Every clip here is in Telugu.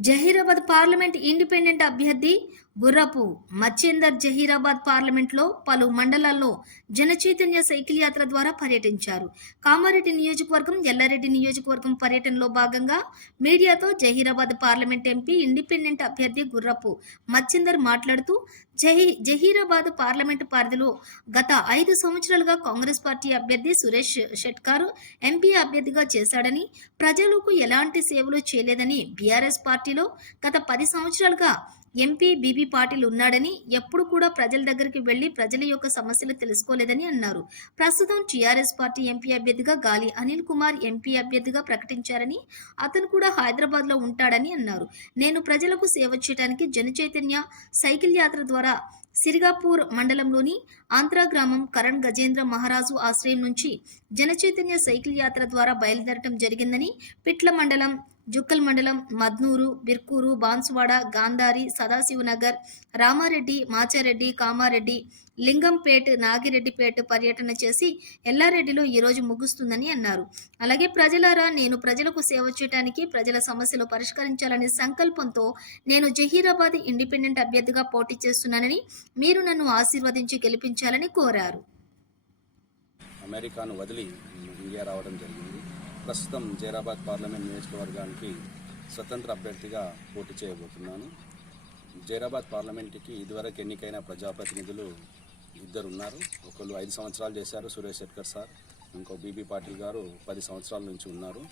జహీరాబాద్ పార్లమెంట్ ఇండిపెండెంట్ అభ్యర్థి గుర్రపు మచ్చేందర్ జహీరాబాద్ పార్లమెంట్లో పలు మండలాల్లో జనచైతన్య సైకిల్ యాత్ర ద్వారా పర్యటించారు. కామారెడ్డి నియోజకవర్గం ఎల్లారెడ్డి నియోజకవర్గం పర్యటనలో భాగంగా మీడియాతో జహీరాబాద్ పార్లమెంట్ ఎంపీ ఇండిపెండెంట్ అభ్యర్థి గుర్రపు మచ్చేందర్ మాట్లాడుతూ జహీ జహీరాబాద్ పార్లమెంటు పరిధిలో గత ఐదు సంవత్సరాలుగా కాంగ్రెస్ పార్టీ అభ్యర్థి సురేష్ షెట్కార్ ఎంపీ అభ్యర్థిగా చేశాడని ప్రజలకు ఎలాంటి సేవలు చేయలేదని బీఆర్ఎస్ పార్టీలో గత పది సంవత్సరాలుగా ఎంపీ బీబీ పాటిల్ ఉన్నాడని ఎప్పుడు కూడా ప్రజల దగ్గరికి వెళ్ళి ప్రజల యొక్క సమస్యలు తెలుసుకోలేదని అన్నారు. ప్రస్తుతం టీఆర్ఎస్ పార్టీ ఎంపీ అభ్యర్థిగా గాలి అనిల్ కుమార్ ఎంపీ అభ్యర్థిగా ప్రకటించారని అతను కూడా హైదరాబాద్లో ఉంటాడని అన్నారు. నేను ప్రజలకు సేవ చేయడానికి జనచైతన్య సైకిల్ యాత్ర ద్వారా సిరిగాపూర్ మండలంలోని ఆంధ్రా గ్రామం కరణ్ గజేంద్ర మహారాజు ఆశ్రయం నుంచి జనచైతన్య సైకిల్ యాత్ర ద్వారా బయలుదేరటం జరిగిందని పిట్ల మండలం జుక్కల్ మండలం మద్నూరు బిర్కూరు బాన్సువాడ గాంధారి సదాశివనగర్ రామారెడ్డి మాచారెడ్డి కామారెడ్డి లింగంపేట్ నాగిరెడ్డిపేట పర్యటన చేసి ఎల్లారెడ్డిలో ఈరోజు ముగుస్తుందని అన్నారు. అలాగే ప్రజలారా నేను ప్రజలకు సేవ చేయడానికి ప్రజల సమస్యలు పరిష్కరించాలనే సంకల్పంతో నేను జహీరాబాద్ ఇండిపెండెంట్ అభ్యర్థిగా పోటీ చేస్తున్నానని మీరు నన్ను ఆశీర్వదించి గెలిపించాలని కోరారు. అమెరికాను వదిలి ఇండియా రావడం జరిగింది. ప్రస్తుతం జైరాబాద్ పార్లమెంట్ నియోజకవర్గానికి స్వతంత్ర అభ్యర్థిగా పోటీ చేయబోతున్నాను. జైరాబాద్ పార్లమెంట్కి ఇదివరకు ఎన్నికైన ప్రజాప్రతినిధులు ఇద్దరు ఉన్నారు ఒకళ్ళు ఐదు సంవత్సరాలు చేశారు సురేష్ శెట్కర్ సార్ ఇంకో బీబీ పాటిల్ గారు పది సంవత్సరాల నుంచి ఉన్నారు.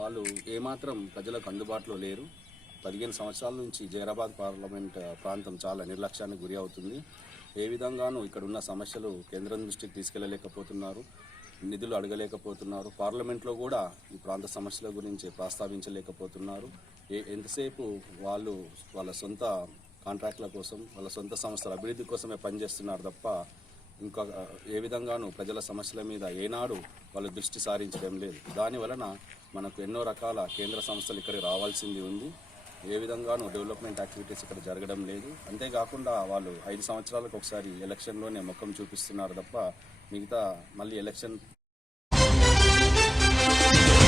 వాళ్ళు ఏమాత్రం ప్రజలకు అందుబాటులో లేరు. పదిహేను సంవత్సరాల నుంచి జైరాబాద్ పార్లమెంట్ ప్రాంతం చాలా నిర్లక్ష్యానికి గురి అవుతుంది. ఏ విధంగానూ ఇక్కడ ఉన్న సమస్యలు కేంద్రం దృష్టికి తీసుకెళ్ళలేకపోతున్నారు. నిధులు అడగలేకపోతున్నారు. పార్లమెంట్లో కూడా ఈ ప్రాంత సమస్యల గురించి ప్రస్తావించలేకపోతున్నారు. ఏ ఎంతసేపు వాళ్ళు వాళ్ళ సొంత కాంట్రాక్ట్ల కోసం వాళ్ళ సొంత సంస్థల అభివృద్ధి కోసమే పనిచేస్తున్నారు తప్ప ఇంకా ఏ విధంగానూ ప్రజల సమస్యల మీద ఏనాడు వాళ్ళు దృష్టి సారించడం లేదు. దాని వలన మనకు ఎన్నో రకాల కేంద్ర సంస్థలు ఇక్కడికి రావాల్సింది ఉంది. ఏ విధంగానూ డెవలప్మెంట్ యాక్టివిటీస్ ఇక్కడ జరగడం లేదు. అంతేకాకుండా వాళ్ళు ఐదు సంవత్సరాలకు ఒకసారి ఎలక్షన్లోనే ముఖం చూపిస్తున్నారు తప్ప మిగతా మళ్ళీ ఎలక్షన్